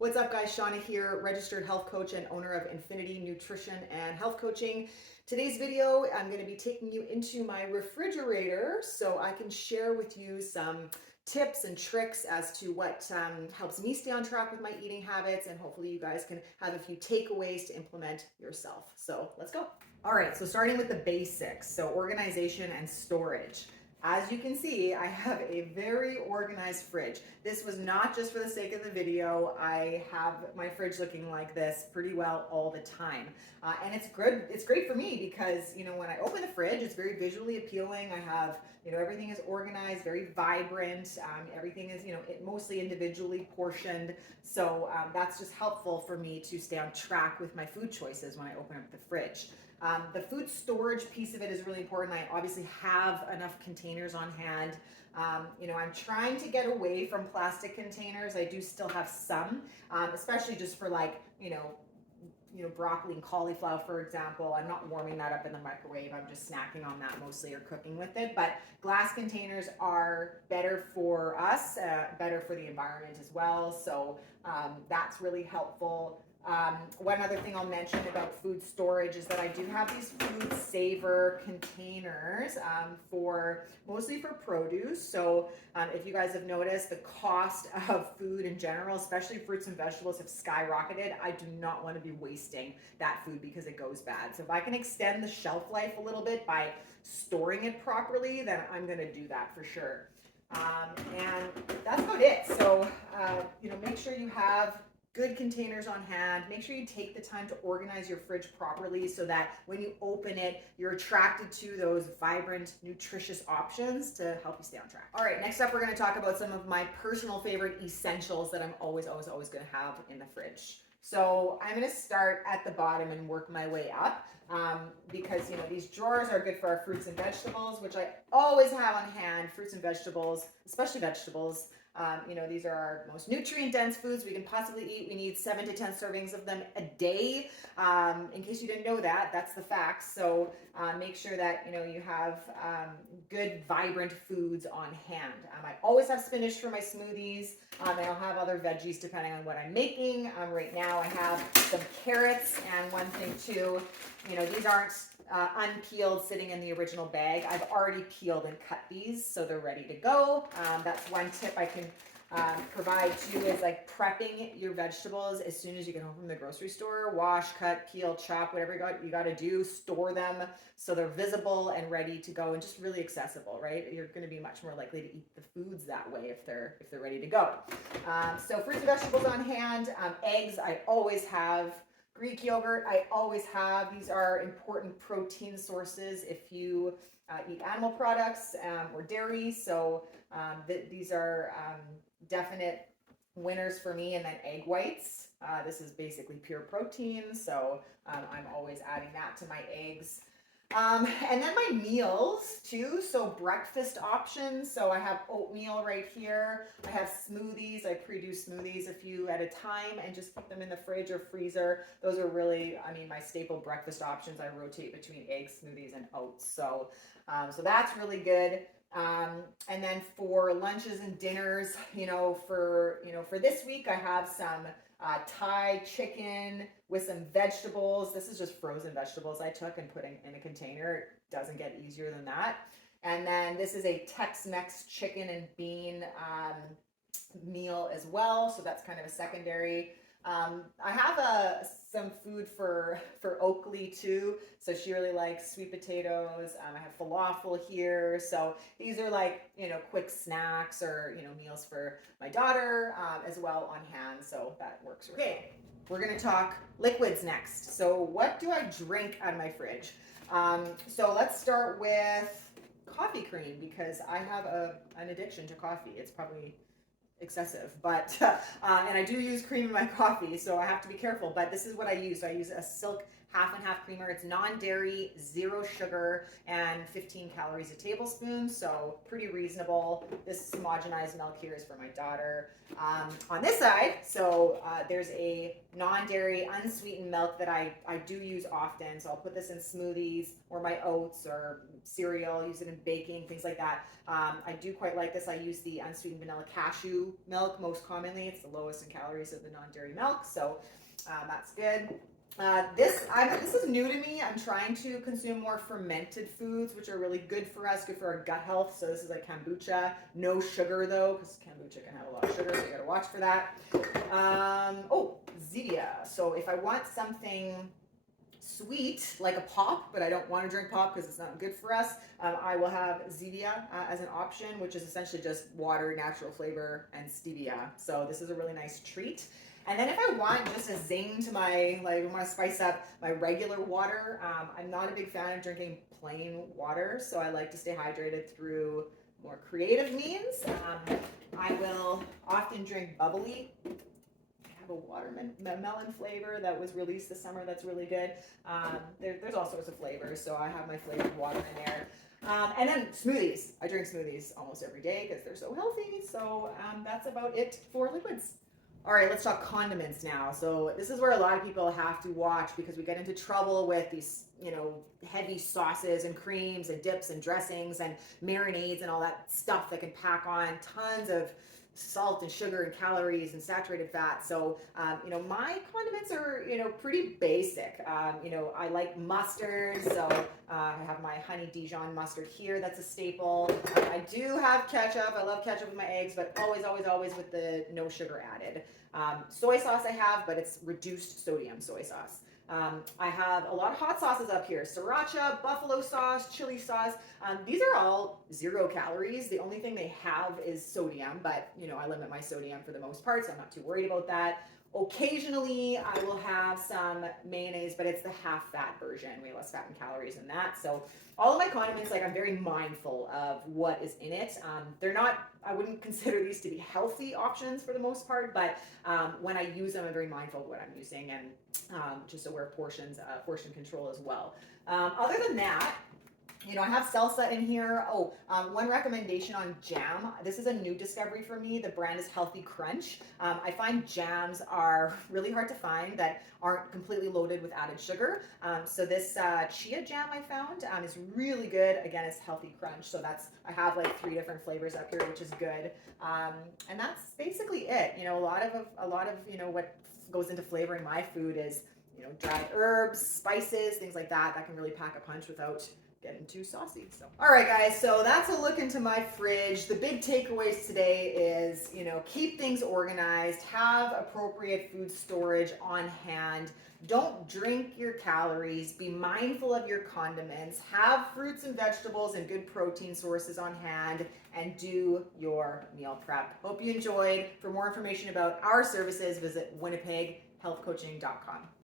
What's up, guys? Shauna here, registered health coach and owner of Infinity Nutrition and Health Coaching. Today's video, I'm going to be taking you into my refrigerator so I can share with you some tips and tricks as to what helps me stay on track with my eating habits, and hopefully you guys can have a few takeaways to implement yourself. So let's go. All right, so starting with the basics, so organization and storage. As you can see, I have a very organized fridge. This was not just for the sake of the video. I have my fridge looking like this pretty well all the time. And it's good. It's great for me because, when I open the fridge, it's very visually appealing. I have, everything is organized, very vibrant. Everything is, mostly individually portioned. So that's just helpful for me to stay on track with my food choices when I open up the fridge. The food storage piece of it is really important. I obviously have enough containers on hand. I'm trying to get away from plastic containers. I do still have some, especially just for broccoli and cauliflower, for example. I'm not warming that up in the microwave. I'm just snacking on that mostly or cooking with it. But glass containers are better for us, better for the environment as well. So that's really helpful. One other thing I'll mention about food storage is that I do have these food saver containers for mostly for produce. So if you guys have noticed, the cost of food in general, especially fruits and vegetables, have skyrocketed. I do not want to be wasting that food because it goes bad. So if I can extend the shelf life a little bit by storing it properly, then I'm going to do that for sure. And that's about it. So, make sure you have good containers on hand. Make sure you take the time to organize your fridge properly so that when you open it, you're attracted to those vibrant, nutritious options to help you stay on track. All right, next up, we're going to talk about some of my personal favorite essentials that I'm always going to have in the fridge. So I'm going to start at the bottom and work my way up because, these drawers are good for our fruits and vegetables, which I always have on hand, fruits and vegetables, especially vegetables. These are our most nutrient-dense foods we can possibly eat. We need 7 to 10 servings of them a day. In case you didn't know that, that's the facts. So make sure that you have good, vibrant foods on hand. I always have spinach for my smoothies, and I'll have other veggies depending on what I'm making. Right now I have some carrots, and one thing too, these aren't unpeeled sitting in the original bag. I've already peeled and cut these so they're ready to go. That's one tip I can provide too, is like prepping your vegetables as soon as you get home from the grocery store. Wash, cut, peel, chop, whatever you got to do. Store them so they're visible and ready to go and just really accessible, right? You're going to be much more likely to eat the foods that way if they're ready to go. So fruits and vegetables on hand. Eggs I always have. Greek yogurt, I always have. These are important protein sources if you eat animal products or dairy. So these are definite winners for me. And then egg whites. This is basically pure protein. So I'm always adding that to my eggs. And then my meals too, so breakfast options. So I have oatmeal right here. I have smoothies. I pre-do smoothies a few at a time and just keep them in the fridge or freezer. Those are really, my staple breakfast options. I rotate between eggs, smoothies, and oats. So that's really good. And then for lunches and dinners, for this week, I have some Thai chicken with some vegetables. This is just frozen vegetables I took and put in a container. It doesn't get easier than that. And then this is a Tex-Mex chicken and bean meal as well. So that's kind of a secondary. I have some food for Oakley too. So she really likes sweet potatoes. I have falafel here. So these are like, quick snacks or, meals for my daughter as well on hand. So that works really well. Okay, we're going to talk liquids next. So what do I drink out of my fridge? So let's start with coffee cream because I have an addiction to coffee. It's probably excessive, but and I do use cream in my coffee, so I have to be careful. But this is what I use. So I use a Silk half and half creamer. It's non-dairy, 0 sugar, and 15 calories a tablespoon, so pretty reasonable. This homogenized milk here is for my daughter. On this side, so there's a non-dairy, unsweetened milk that I do use often. So I'll put this in smoothies or my oats or cereal, use it in baking, things like that. I do quite like this. I use the unsweetened vanilla cashew milk most commonly. It's the lowest in calories of the non-dairy milk, so that's good. This is new to me. I'm trying to consume more fermented foods, which are really good for us, good for our gut health. So this is like kombucha, no sugar though, because kombucha can have a lot of sugar, so you gotta watch for that. Oh, Zevia. So if I want something sweet, like a pop, but I don't want to drink pop because it's not good for us, I will have Zevia as an option, which is essentially just water, natural flavor, and stevia. So this is a really nice treat. And then if I want just a zing to my, like I want to spice up my regular water, I'm not a big fan of drinking plain water, so I like to stay hydrated through more creative means. I will often drink bubbly. A watermelon flavor that was released this summer that's really good. There's all sorts of flavors, so I have my flavored water in there. And then smoothies. I drink smoothies almost every day because they're so healthy. So that's about it for liquids. All right, let's talk condiments now. So this is where a lot of people have to watch because we get into trouble with these, heavy sauces and creams and dips and dressings and marinades and all that stuff that can pack on tons of salt and sugar and calories and saturated fat. So, my condiments are, pretty basic. I like mustard. So I have my honey Dijon mustard here. That's a staple. I do have ketchup. I love ketchup with my eggs, but always, always, always with the no sugar added. Soy sauce I have, but it's reduced sodium soy sauce. I have a lot of hot sauces up here. Sriracha, buffalo sauce, chili sauce. These are all 0 calories. The only thing they have is sodium, but I limit my sodium for the most part, so I'm not too worried about that. Occasionally, I will have some mayonnaise, but it's the half fat version, way less fat and calories than that. So all of my condiments, I'm very mindful of what is in it. They're not, I wouldn't consider these to be healthy options for the most part, but when I use them, I'm very mindful of what I'm using and just aware of portion control as well. Other than that, I have salsa in here. One recommendation on jam. This is a new discovery for me. The brand is Healthy Crunch. I find jams are really hard to find that aren't completely loaded with added sugar. So this chia jam I found is really good. Again, it's Healthy Crunch. So I have like 3 different flavors up here, which is good. And that's basically it. A lot of what goes into flavoring my food is dried herbs, spices, things like that. That can really pack a punch without getting too saucy. So, all right, guys, so that's a look into my fridge. The big takeaways today is, keep things organized, have appropriate food storage on hand, don't drink your calories, be mindful of your condiments, have fruits and vegetables and good protein sources on hand, and do your meal prep. Hope you enjoyed. For more information about our services, visit winnipeghealthcoaching.com.